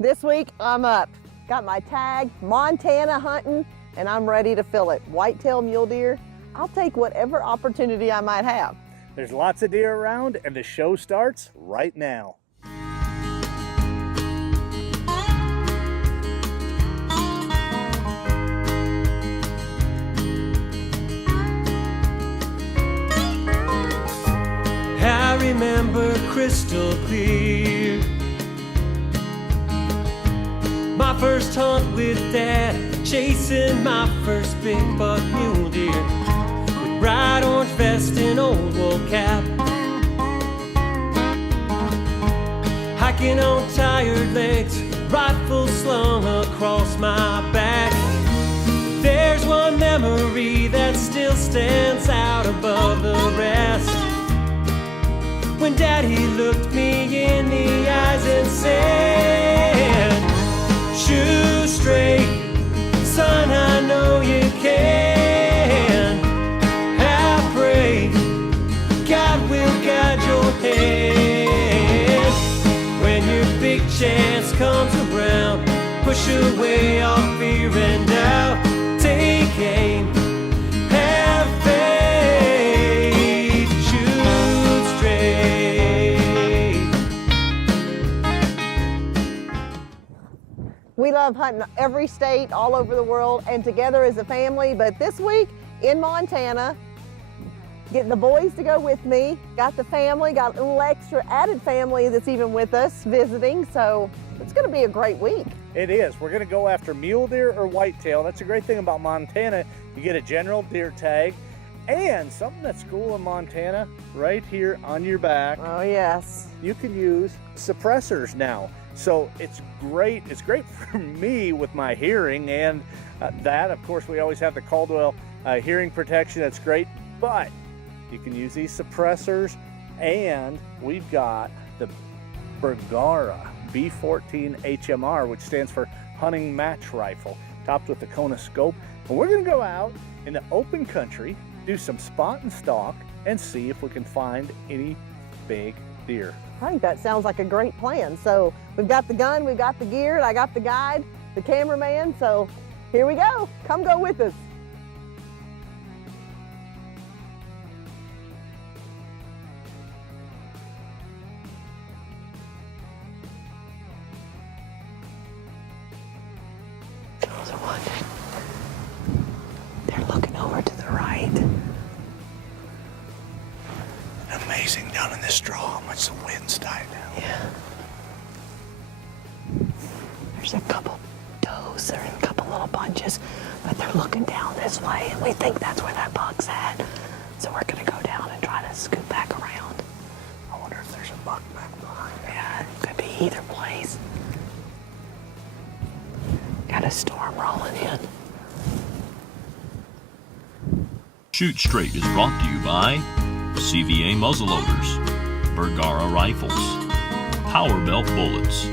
This week, I'm up. Got my tag, Montana hunting, and I'm ready to fill it. Whitetail mule deer, I'll take whatever opportunity I might have. There's lots of deer around, and the show starts right now. I remember crystal clear my first hunt with Dad, chasing my first big buck mule deer with bright orange vest and old wool cap, hiking on tired legs, rifle slung across my back. There's one memory that still stands out above the rest, when Daddy looked me in the eyes and said, "Shoot straight, son, I know you can. I pray God will guide your hand. When your big chance comes around, push away all fear and doubt. Take aim, have faith, shoot straight." We love hunting every state, all over the world, and together as a family. But this week in Montana, getting the boys to go with me, got the family, got a little extra added family that's even with us visiting. So it's going to be a great week. It is. We're going to go after mule deer or whitetail. That's a great thing about Montana. You get a general deer tag, and something that's cool in Montana, right here on your back, Oh yes. you can use suppressors now. So it's great. It's great for me with my hearing, and that, of course, we always have the Caldwell hearing protection. That's great, but you can use these suppressors, and we've got the Bergara B14 HMR, which stands for hunting match rifle, topped with the Kona scope. And we're going to go out in the open country, do some spot and stalk, and see if we can find any big deer. I think that sounds like a great plan. So we've got the gun, we've got the gear, and I got the guide, the cameraman. So here we go. Come go with us. Girls are watching. They're looking over to the right. Amazing down in this straw how much the wind's died down. Yeah. There's a couple does. They're in a couple little bunches, but they're looking down this way, and we think that's where that buck's at. So we're gonna go down and try to scoot back around. I wonder if there's a buck back behind. Yeah, it could be either place. Got a storm rolling in. Shoot Straight is brought to you by CVA muzzleloaders, Bergara rifles, Powerbelt bullets,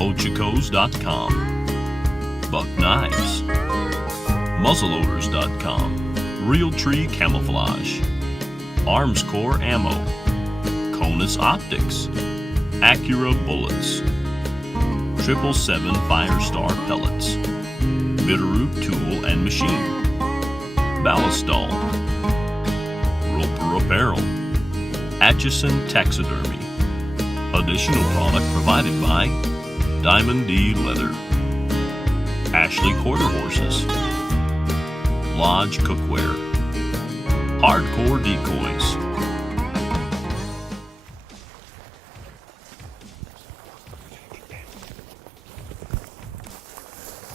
Ochicos.com, Buck Knives, Muzzleloaders.com, Realtree Camouflage, Armscore Ammo, Conus Optics, Acura Bullets, 777 Firestar Pellets, Bitterroot Tool and Machine, Ballistol, Roper Apparel, Atchison Taxidermy. Additional product provided by Diamond D Leather, Ashley Quarter Horses, Lodge Cookware, Hardcore Decoys.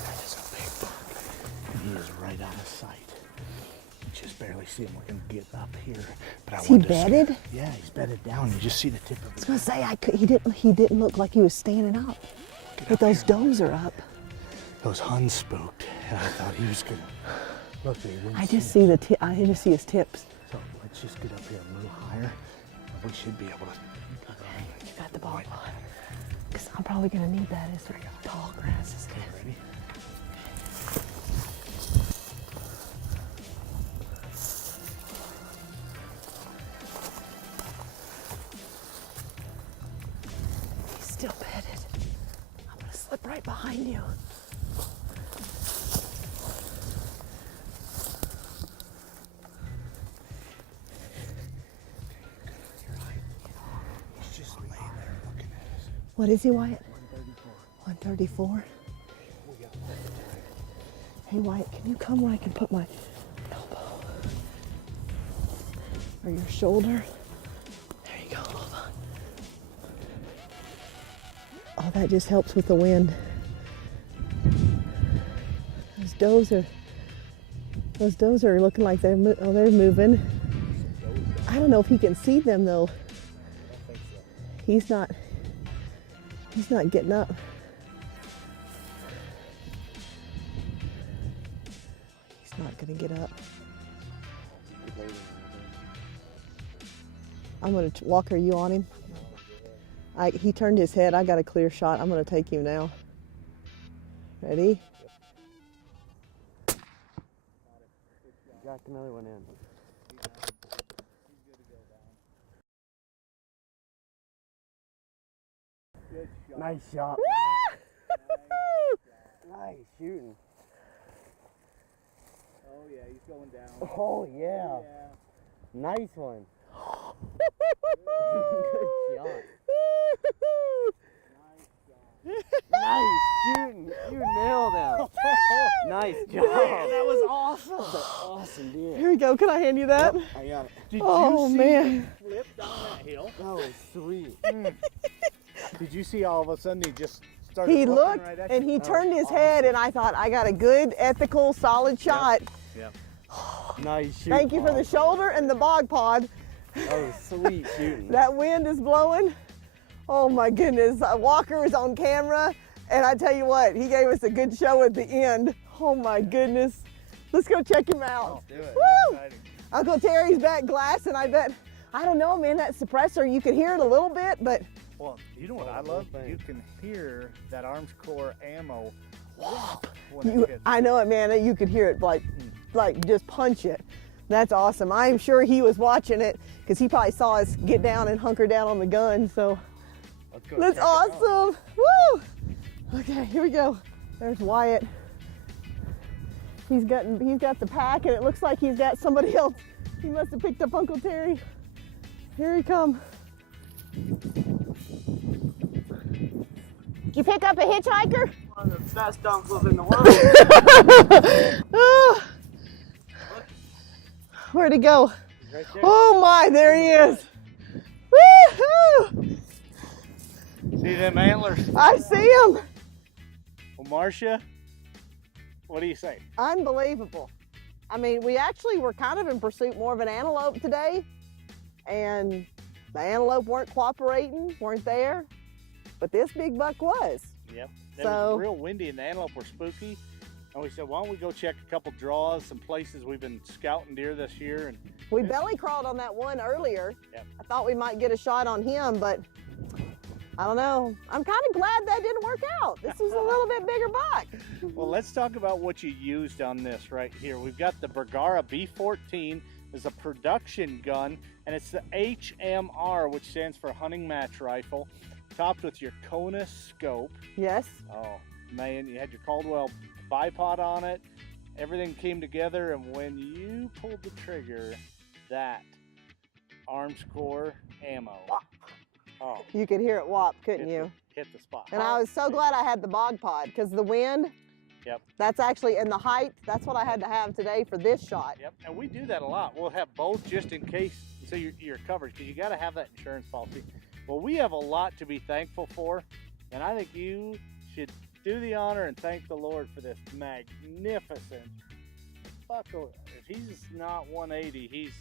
That is a big buck. And he is right out of sight. You just barely see him. We're gonna get up here. But Is he bedded? Yeah, he's bedded down. You just see the tip of I was his gonna say he didn't look like he was standing up. But those does are up. Those Huns spooked. And I thought he was gonna look. They wouldn't I just see I just see his tips. So let's just get up here a little higher. We should be able to. You got the ball. Because I'm probably gonna need that as the tall grasses. Okay, ready? He's still bedded. I'm gonna slip right behind you. He's just laying there looking at us. What is he, Wyatt? 134. 134. We got Hey, Wyatt, can you come where I can put my elbow or your shoulder? There you go. Hold on. Oh, that just helps with the wind. Those does are looking like they're moving. I don't know if he can see them though. He's not getting up. He's not gonna get up. I'm gonna Walker, you on him? He turned his head. I got a clear shot. I'm gonna take him now. Ready? Got another one in. Nice shot. Nice shooting. Oh yeah, he's going down. Oh yeah. Nice one. Good shot. Nice shooting. You nailed him. Nice job. That was awesome. That's an awesome deal. Here we go. Can I hand you that? I got it. Did Oh, you see man. him flip down that hill? That was sweet. Did you see all of a sudden he just started He looking looked right at and you? he turned his head, and I thought, I got a good, ethical, solid shot. Nice shooting. Thank you for the shoulder and the bog pod. That was sweet shooting. That wind is blowing. Oh my goodness. Walker is on camera, and I tell you what, he gave us a good show at the end. Oh my goodness. Let's go check him out. Do it. Woo! Exciting. Uncle Terry's back glass, and I bet, I don't know, man, that suppressor, you could hear it a little bit, but Well, you know what I whole love? thing. You can hear that Armscore ammo whop when it hits. I know it, man. You could hear it like just punch it. That's awesome. I'm sure he was watching it because he probably saw us get down and hunker down on the gun. So Let's go that's check it out. awesome. Woo! Okay, here we go. There's Wyatt. He's got the pack, and it looks like he's got somebody else. He must have picked up Uncle Terry. Here he comes. Did you pick up a hitchhiker? One of the best uncles in the world. Ah. Where'd he go? Right there. Oh my, there he is. Woo-hoo! See them antlers? I see him. Well, Marcia, what do you say? Unbelievable. I mean, we actually were kind of in pursuit more of an antelope today, and the antelope weren't cooperating, weren't there, but this big buck was. Yep. It So- was real windy and the antelope were spooky. And we said, why don't we go check a couple draws, some places we've been scouting deer this year. And We belly crawled on that one earlier. Yep. I thought we might get a shot on him, but I don't know. I'm kind of glad that didn't work out. This is a little bit bigger buck. well, let's talk about what you used on this right here. We've got the Bergara B14 is a production gun, and it's the HMR, which stands for hunting match rifle, topped with your Kona scope. Yes. Oh man, you had your Caldwell bipod on it. Everything came together, and when you pulled the trigger, that Armscore ammo. Oh, You could hear it whop, couldn't hit you? hit the spot. And I was so glad I had the bog pod because the wind, Yep. that's actually in the height. That's what I had to have today for this shot. Yep, and we do that a lot. We'll have both just in case, so you're covered, because you got to have that insurance policy. Well, we have a lot to be thankful for, and I think you should do the honor and thank the Lord for this magnificent bucko. If he's not 180, he's,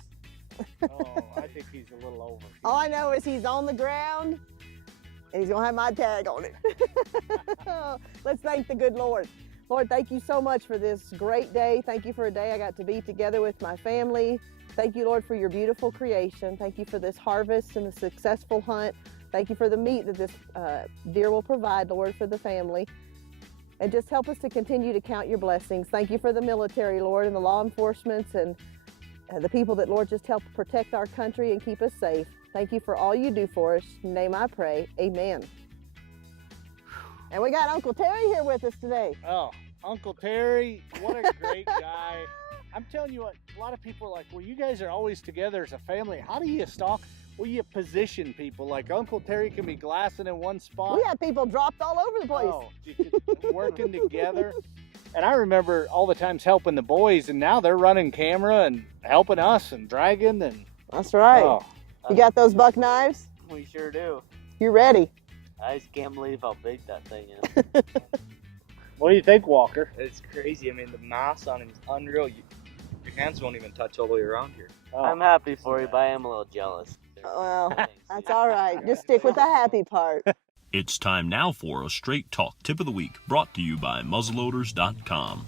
oh, I think he's a little over. All I know is he's on the ground and he's gonna have my tag on it. Let's thank the good Lord. Lord, thank you so much for this great day. Thank you for a day I got to be together with my family. Thank you, Lord, for your beautiful creation. Thank you for this harvest and the successful hunt. Thank you for the meat that this deer will provide, Lord, for the family. And just help us to continue to count your blessings. Thank you for the military, Lord, and the law enforcement and the people that, Lord, just help protect our country and keep us safe. Thank you for all you do for us. In your name I pray, amen. And we got Uncle Terry here with us today. Oh, Uncle Terry, what a great guy. I'm telling you what, a lot of people are like, well, you guys are always together as a family. How do you stalk? Well, you position people. Like Uncle Terry can be glassing in one spot. We have people dropped all over the place. Oh, working together. And I remember all the times helping the boys, and now they're running camera and helping us and dragging. And That's right. oh, You got those buck knives? We sure do. You ready? I just can't believe how big that thing is. what do you think, Walker? It's crazy. I mean, the mass on him is unreal. Your hands won't even touch all the way around here. Oh. I'm happy for you, but I am a little jealous. Well, that's all right. Just stick with the happy part. It's time now for a Straight Talk Tip of the Week, brought to you by muzzleloaders.com.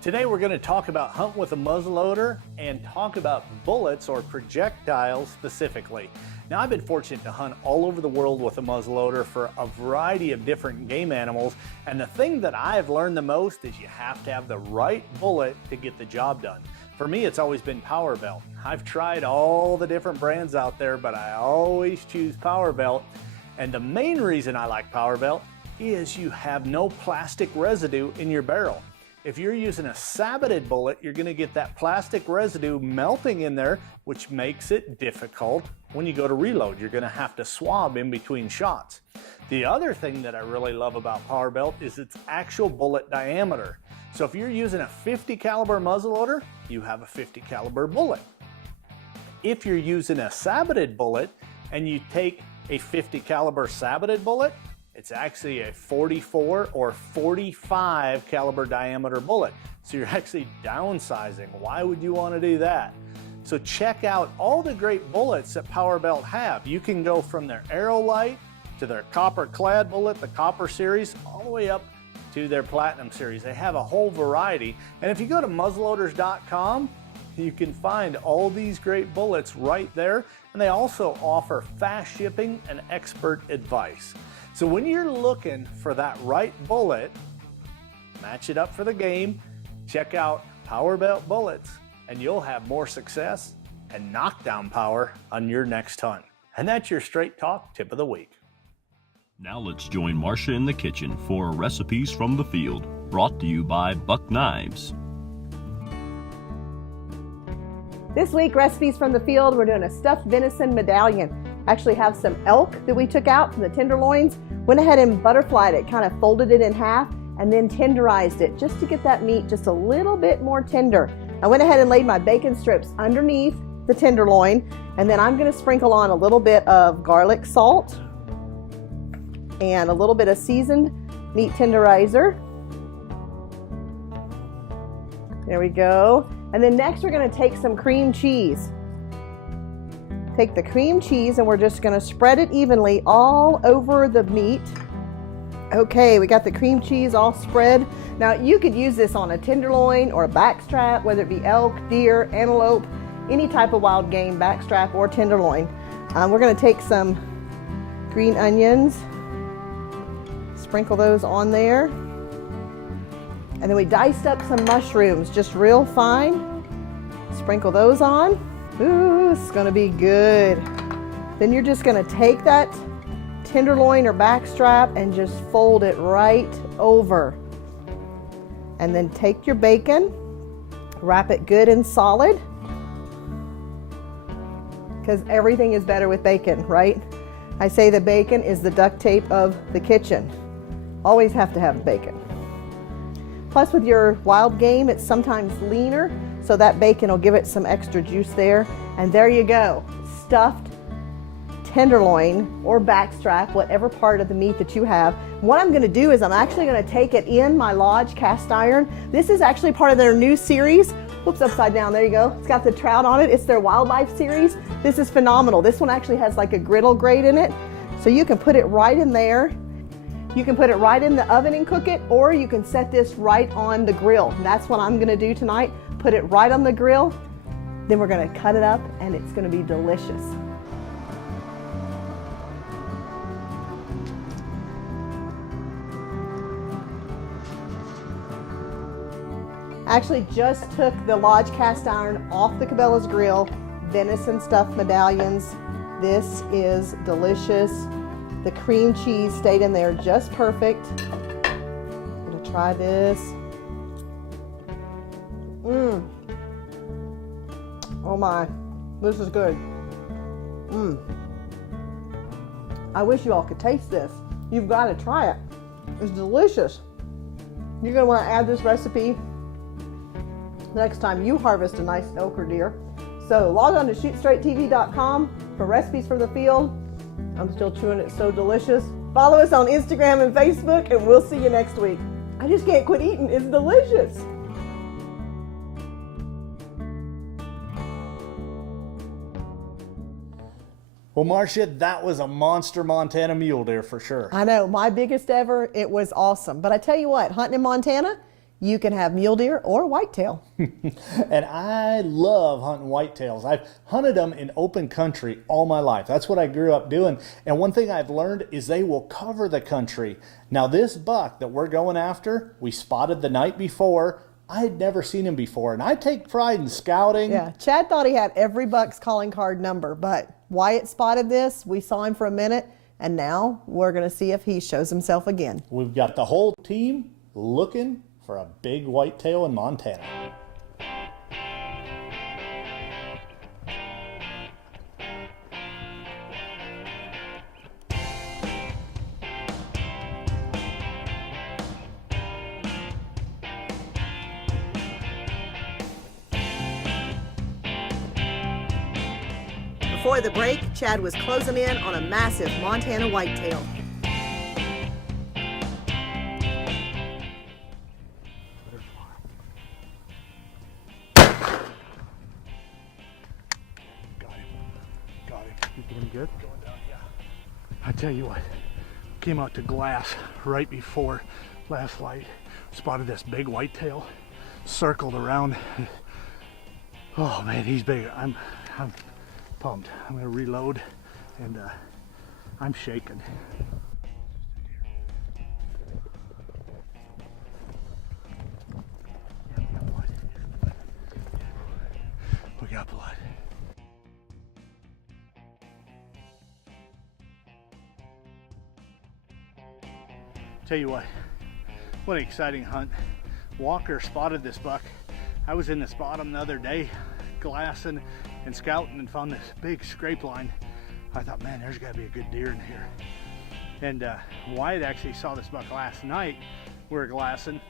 Today we're going to talk about hunting with a muzzleloader and talk about bullets or projectiles specifically. Now, I've been fortunate to hunt all over the world with a muzzleloader for a variety of different game animals, and the thing that I've learned the most is you have to have the right bullet to get the job done. For me, it's always been Power Belt. I've tried all the different brands out there, but I always choose Power Belt. And the main reason I like Power Belt is you have no plastic residue in your barrel. If you're using a saboted bullet, you're gonna get that plastic residue melting in there, which makes it difficult when you go to reload. You're gonna have to swab in between shots. The other thing that I really love about Power Belt is its actual bullet diameter. So if you're using a 50 caliber muzzleloader, you have a 50 caliber bullet. If you're using a saboted bullet and you take a 50 caliber saboted bullet, it's actually a 44 or 45 caliber diameter bullet. So you're actually downsizing. Why would you want to do that? So check out all the great bullets that Power Belt have. You can go from their Aerolite to their copper clad bullet, the copper series, all the way up to their platinum series. They have a whole variety. And if you go to muzzleloaders.com, you can find all these great bullets right there. And they also offer fast shipping and expert advice. So when you're looking for that right bullet, match it up for the game, check out Power Belt bullets, and you'll have more success and knockdown power on your next hunt. And that's your Straight Talk Tip of the Week. Now let's join Marcia in the kitchen for Recipes from the Field, brought to you by Buck Knives. This week, Recipes from the Field, we're doing a stuffed venison medallion. Actually have some elk that we took out from the tenderloins, went ahead and butterflied it, kind of folded it in half, and then tenderized it just to get that meat just a little bit more tender. I went ahead and laid my bacon strips underneath the tenderloin, and then I'm going to sprinkle on a little bit of garlic salt and a little bit of seasoned meat tenderizer. There we go. And then next we're going to take some cream cheese. Take the cream cheese and we're just going to spread it evenly all over the meat. Okay, we got the cream cheese all spread. Now you could use this on a tenderloin or a backstrap, whether it be elk, deer, antelope, any type of wild game, backstrap or tenderloin. We're going to take some green onions, sprinkle those on there. And then we diced up some mushrooms, just real fine. Sprinkle those on. Ooh, it's gonna be good. Then you're just gonna take that tenderloin or backstrap and just fold it right over. And then take your bacon, wrap it good and solid, because everything is better with bacon, right? I say the bacon is the duct tape of the kitchen. Always have to have bacon. Plus with your wild game, it's sometimes leaner, so that bacon will give it some extra juice there. And there you go, stuffed tenderloin or backstrap, whatever part of the meat that you have. What I'm gonna do is I'm actually gonna take it in my Lodge cast iron. This is actually part of their new series. Whoops, upside down, there you go. It's got the trout on it. It's their wildlife series. This is phenomenal. This one actually has like a griddle grate in it. So you can put it right in there. You can put it right in the oven and cook it, or you can set this right on the grill. And that's what I'm gonna do tonight. Put it right on the grill, then we're gonna cut it up and it's gonna be delicious. Actually just took the Lodge cast iron off the Cabela's grill, venison stuffed medallions. This is delicious. The cream cheese stayed in there just perfect. I'm gonna try this. Oh my, this is good. I wish you all could taste this. You've got to try it. It's delicious. You're gonna want to add this recipe next time you harvest a nice elk or deer. So log on to shootstraighttv.com for recipes for the field. I'm still chewing it, so delicious. Follow us on Instagram and Facebook, and we'll see you next week. I just can't quit eating. It's delicious. Well, Marcia, that was a monster Montana mule deer for sure. I know, my biggest ever. It was awesome. But I tell you what, hunting in Montana, you can have mule deer or whitetail. And I love hunting whitetails. I've hunted them in open country all my life. That's what I grew up doing. And one thing I've learned is they will cover the country. Now this buck that we're going after, we spotted the night before. I had never seen him before, and I take pride in scouting. Yeah, Chad thought he had every buck's calling card number, but Wyatt spotted this. We saw him for a minute, and now we're going to see if he shows himself again. We've got the whole team looking for a big whitetail in Montana. Before the break, Chad was closing in on a massive Montana whitetail. Got him. You feeling good? Going down, yeah. I tell you what, came out to glass right before last light, spotted this big whitetail, circled around. Oh man, he's big. I'm pumped. I'm gonna reload, and I'm shaking. We got blood. Tell you what an exciting hunt. Walker spotted this buck. I was in this bottom the other day, glassing and scouting, and found this big scrape line. I thought, man, there's got to be a good deer in here. And Wyatt actually saw this buck last night. We were glassing,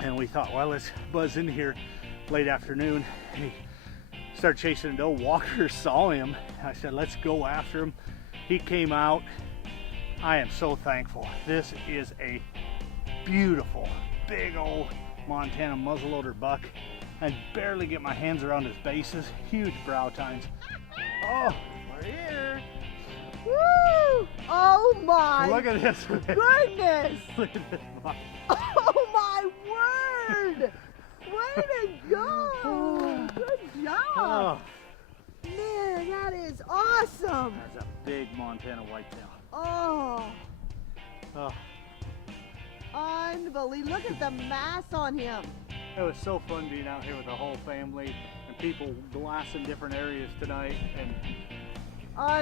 and we thought, well, let's buzz in here late afternoon. And he started chasing a doe. Walker saw him. I said, let's go after him. He came out. I am so thankful. This is a beautiful, big old Montana muzzleloader buck. I barely get my hands around his bases. Huge brow tines. Oh, we're here. Woo! Oh my Look at this. goodness! Look at this buck. Oh my word! Way to go! Good job! Oh, Man, that is awesome! that's a big Montana whitetail. Oh, Oh, unbelievable. Look at the mass on him. it was so fun being out here with the whole family and people glassing different areas tonight. And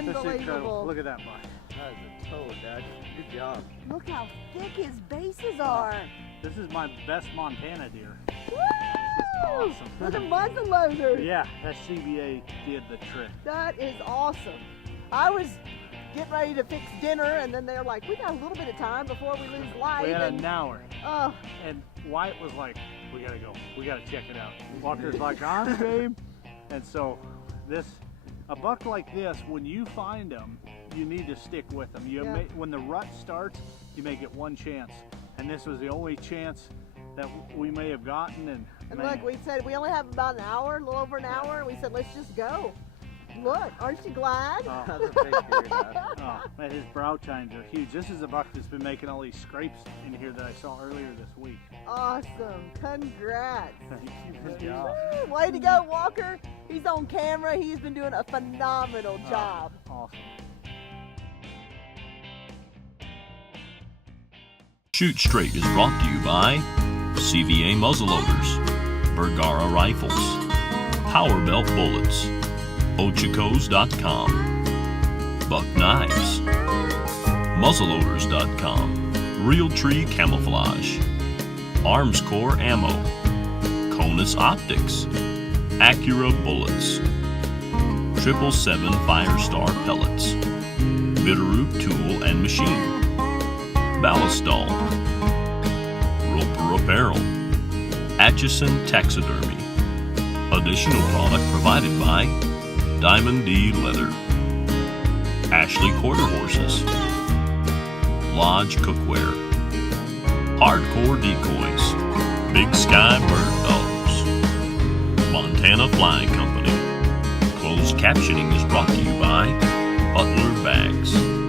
this is incredible. Unbelievable. Look at that buck. That is a toad, Dad. Good job. Look how thick his bases are. This is my best Montana deer. Woo! awesome. For the muzzleloader. Yeah, that CBA did the trick. That is awesome. I was getting ready to fix dinner, and then they're like, we got a little bit of time before we lose light. We had and, an hour. oh, And Wyatt was like, we gotta go. We gotta check it out. Walker's like, I'm game. And so a buck like this, when you find them, you need to stick with them. When the rut starts, you may get one chance. And this was the only chance that we may have gotten. And look, we said we only have about an hour, a little over an hour, and we said, let's just go. Look, aren't you glad? That's a big deer, Dad. Oh, man, his brow tines are huge. This is a buck that's been making all these scrapes in here that I saw earlier this week. Awesome. Congrats. Good job. Woo, way to go, Walker. He's on camera. He's been doing a phenomenal job. Awesome. Shoot Straight is brought to you by CVA Muzzleloaders, Bergara Rifles, Power Belt Bullets, Ochicos.com, Buck Knives, Muzzleloaders.com, Realtree Camouflage, Armscore Ammo, Conus Optics, Acura Bullets, 777 Firestar Pellets, Bitterroot Tool and Machine, Ballistol, Roper Apparel, Atchison Taxidermy. Additional product provided by Diamond D Leather, Ashley Quarter Horses, Lodge Cookware, Hardcore Decoys, Big Sky Bird Dogs, Montana Fly Company. Closed captioning is brought to you by Butler Bags.